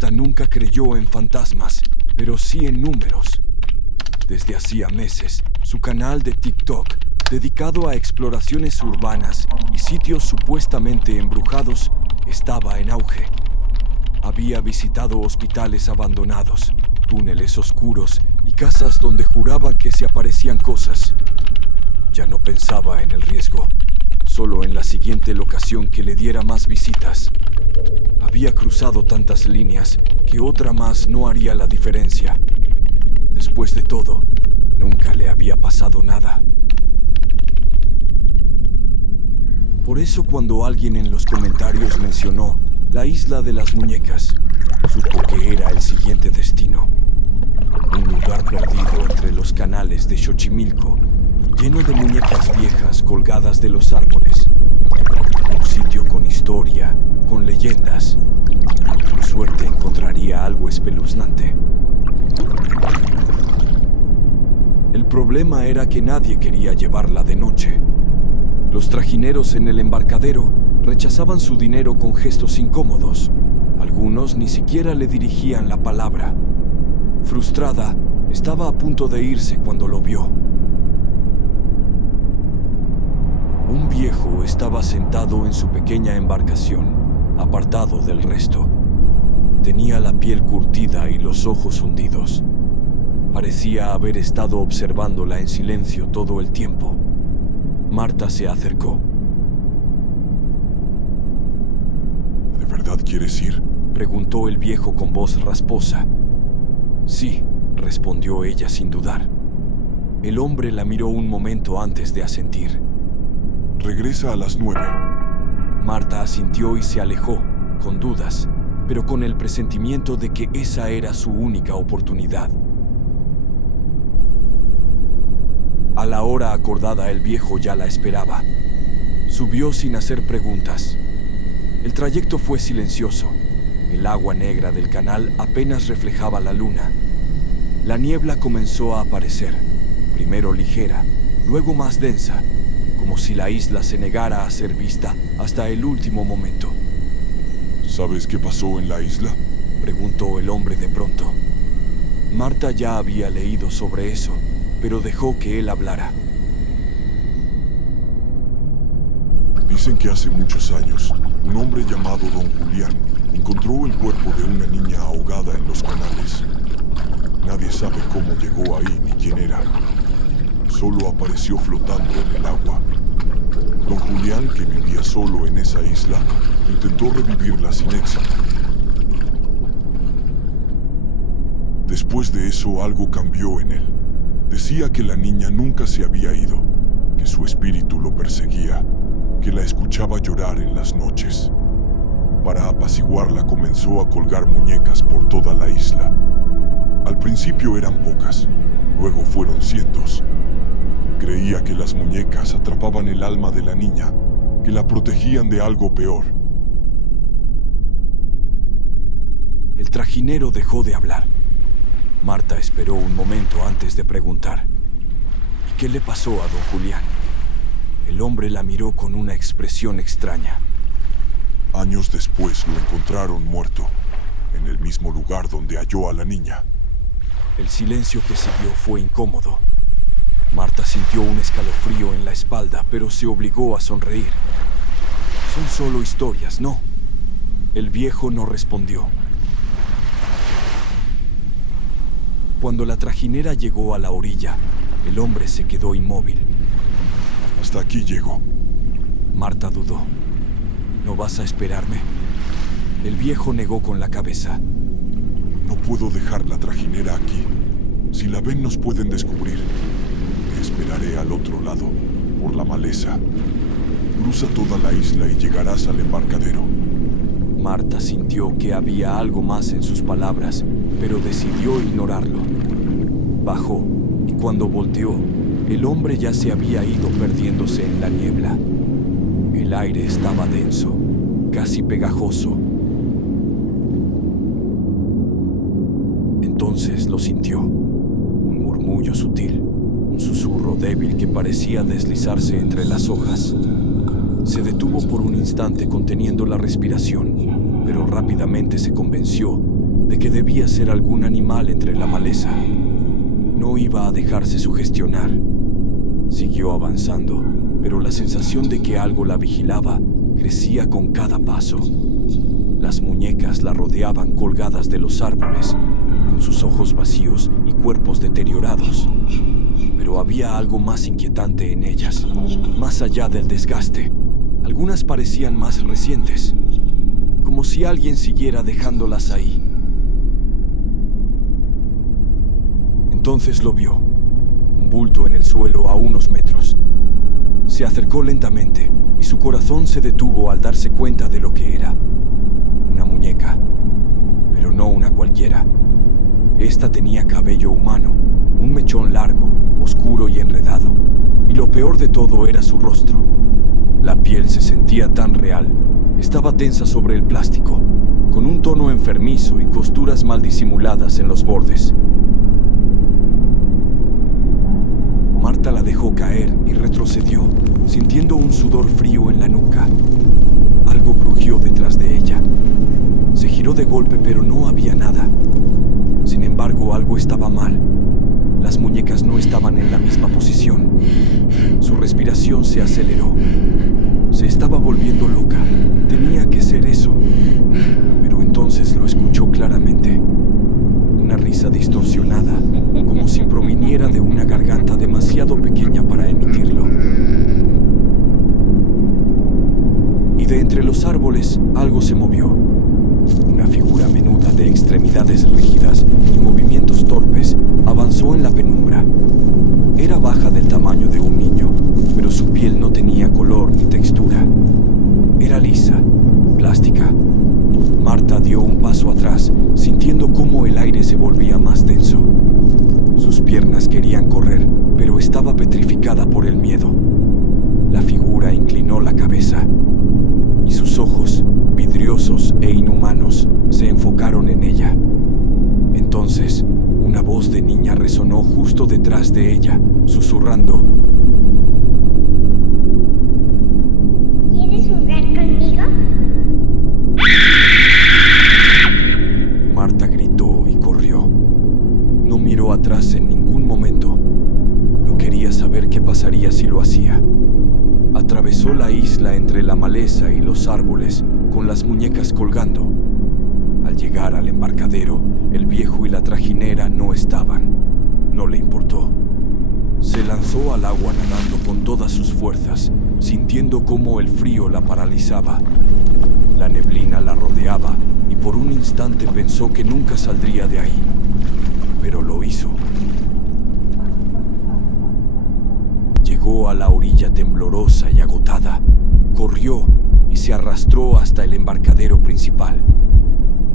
Marta nunca creyó en fantasmas, pero sí en números. Desde hacía meses, su canal de TikTok, dedicado a exploraciones urbanas y sitios supuestamente embrujados, estaba en auge. Había visitado hospitales abandonados, túneles oscuros y casas donde juraban que se aparecían cosas. Ya no pensaba en el riesgo, solo en la siguiente locación que le diera más visitas. Había cruzado tantas líneas que otra más no haría la diferencia. Después de todo, nunca le había pasado nada. Por eso cuando alguien en los comentarios mencionó la isla de las muñecas, supo que era el siguiente destino. Un lugar perdido entre los canales de Xochimilco, lleno de muñecas viejas colgadas de los árboles. Un sitio con historia, con leyendas. Con suerte encontraría algo espeluznante. El problema era que nadie quería llevarla de noche. Los trajineros en el embarcadero rechazaban su dinero con gestos incómodos. Algunos ni siquiera le dirigían la palabra. Frustrada, estaba a punto de irse cuando lo vio. Un viejo estaba sentado en su pequeña embarcación, apartado del resto. Tenía la piel curtida y los ojos hundidos. Parecía haber estado observándola en silencio todo el tiempo. Marta se acercó. ¿De verdad quieres ir? Preguntó el viejo con voz rasposa. Sí, respondió ella sin dudar. El hombre la miró un momento antes de asentir. Regresa a las 9. Marta asintió y se alejó, con dudas, pero con el presentimiento de que esa era su única oportunidad. A la hora acordada, el viejo ya la esperaba. Subió sin hacer preguntas. El trayecto fue silencioso. El agua negra del canal apenas reflejaba la luna. La niebla comenzó a aparecer, primero ligera, luego más densa, como si la isla se negara a ser vista hasta el último momento. ¿Sabes qué pasó en la isla? Preguntó el hombre de pronto. Marta ya había leído sobre eso, pero dejó que él hablara. Dicen que hace muchos años, un hombre llamado Don Julián encontró el cuerpo de una niña ahogada en los canales. Nadie sabe cómo llegó ahí ni quién era. Solo apareció flotando en el agua. Don Julián, que vivía solo en esa isla, intentó revivirla sin éxito. Después de eso, algo cambió en él. Decía que la niña nunca se había ido, que su espíritu lo perseguía, que la escuchaba llorar en las noches. Para apaciguarla comenzó a colgar muñecas por toda la isla. Al principio eran pocas, luego fueron cientos. Creía que las muñecas atrapaban el alma de la niña, que la protegían de algo peor. El trajinero dejó de hablar. Marta esperó un momento antes de preguntar. ¿Y qué le pasó a don Julián? El hombre la miró con una expresión extraña. Años después lo encontraron muerto, en el mismo lugar donde halló a la niña. El silencio que siguió fue incómodo. Marta sintió un escalofrío en la espalda, pero se obligó a sonreír. Son solo historias, ¿no? El viejo no respondió. Cuando la trajinera llegó a la orilla, el hombre se quedó inmóvil. Hasta aquí llegó. Marta dudó. ¿No vas a esperarme? El viejo negó con la cabeza. No puedo dejar la trajinera aquí. Si la ven, nos pueden descubrir. Te esperaré al otro lado, por la maleza. Cruza toda la isla y llegarás al embarcadero. Marta sintió que había algo más en sus palabras, pero decidió ignorarlo. Bajó, y cuando volteó, el hombre ya se había ido perdiéndose en la niebla. El aire estaba denso, casi pegajoso. Entonces lo sintió. Un murmullo sutil, un susurro débil que parecía deslizarse entre las hojas. Se detuvo por un instante conteniendo la respiración, pero rápidamente se convenció de que debía ser algún animal entre la maleza. No iba a dejarse sugestionar. Siguió avanzando, pero la sensación de que algo la vigilaba crecía con cada paso. Las muñecas la rodeaban colgadas de los árboles, con sus ojos vacíos y cuerpos deteriorados. Pero había algo más inquietante en ellas, más allá del desgaste. Algunas parecían más recientes, como si alguien siguiera dejándolas ahí. Entonces lo vio, un bulto en el suelo a unos metros. Se acercó lentamente y su corazón se detuvo al darse cuenta de lo que era. Una muñeca, pero no una cualquiera. Esta tenía cabello humano, un mechón largo, oscuro y enredado, y lo peor de todo era su rostro. La piel se sentía tan real, estaba tensa sobre el plástico, con un tono enfermizo y costuras mal disimuladas en los bordes. Marta la dejó caer y retrocedió, sintiendo un sudor frío en la nuca. Algo crujió detrás de ella. Se giró de golpe, pero no había nada. Sin embargo, algo estaba mal. Las muñecas no estaban en la misma posición. Su respiración se aceleró. Se estaba volviendo loca. Tenía que ser eso. Pero entonces lo escuchó claramente. Una risa distorsionada, como si proviniera de una garganta demasiado pequeña para emitirlo. Y de entre los árboles algo se movió. Una figura menuda de extremidades rígidas y movimientos torpes avanzó en la penumbra. Era baja del tamaño de un niño, pero su piel no tenía color ni textura. Era lisa, plástica. Marta dio un paso atrás, sintiendo cómo el aire se volvía más denso. Sus piernas querían correr, pero estaba petrificada por el miedo. La figura inclinó la cabeza, y sus ojos, vidriosos e inhumanos, se enfocaron en ella. Entonces, una voz de niña resonó justo detrás de ella, susurrando: ¿Quieres jugar conmigo? Marta gritó y corrió. No miró atrás en ningún momento. No quería saber qué pasaría si lo hacía. Atravesó la isla entre la maleza y los árboles, con las muñecas colgando. Al llegar al embarcadero, el viejo y la trajinera no estaban. No le importó. Se lanzó al agua nadando con todas sus fuerzas, sintiendo cómo el frío la paralizaba. La neblina la rodeaba y por un instante pensó que nunca saldría de ahí. Pero lo hizo. Llegó a la orilla temblorosa y agotada. Corrió y se arrastró hasta el embarcadero principal.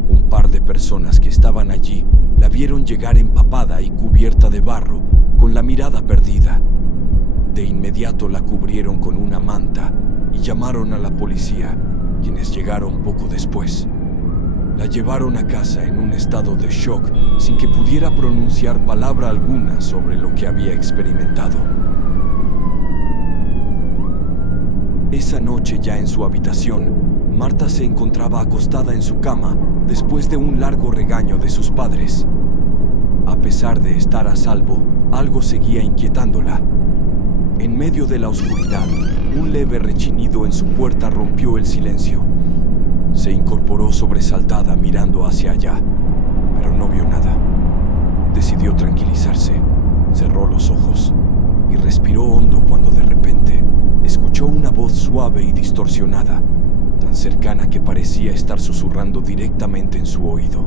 Un par de personas que estaban allí la vieron llegar empapada y cubierta de barro, con la mirada perdida. De inmediato la cubrieron con una manta y llamaron a la policía, quienes llegaron poco después. La llevaron a casa en un estado de shock, sin que pudiera pronunciar palabra alguna sobre lo que había experimentado. Esa noche, ya en su habitación, Marta se encontraba acostada en su cama después de un largo regaño de sus padres. A pesar de estar a salvo, algo seguía inquietándola. En medio de la oscuridad, un leve rechinido en su puerta rompió el silencio. Se incorporó sobresaltada mirando hacia allá, pero no vio nada. Decidió tranquilizarse, cerró los ojos y respiró hondo cuando de repente escuchó una voz suave y distorsionada, tan cercana que parecía estar susurrando directamente en su oído.